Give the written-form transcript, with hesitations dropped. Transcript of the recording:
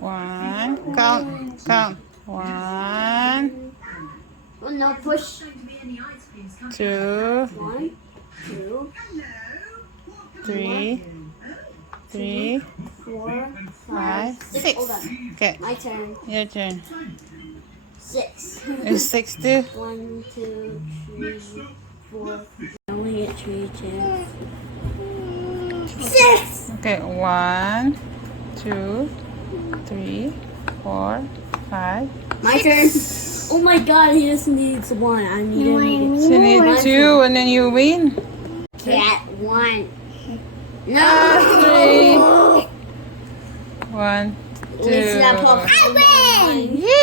One. Count. Count. One. Oh no, push. Two. 1, 2, Three. Three. 4, 5, 6. 6. Hold on. Okay. My turn. Your turn. 6. It's 6 too. 1, 2, 3, 4. I only get 3 chances. 6. Okay. 1, 2, 3, 4, 5. My turn. Oh my god, he just needs 1. I need him. So you need 2 and then you win. Cat 1. Three. No. 1, 2. I win. Yeah.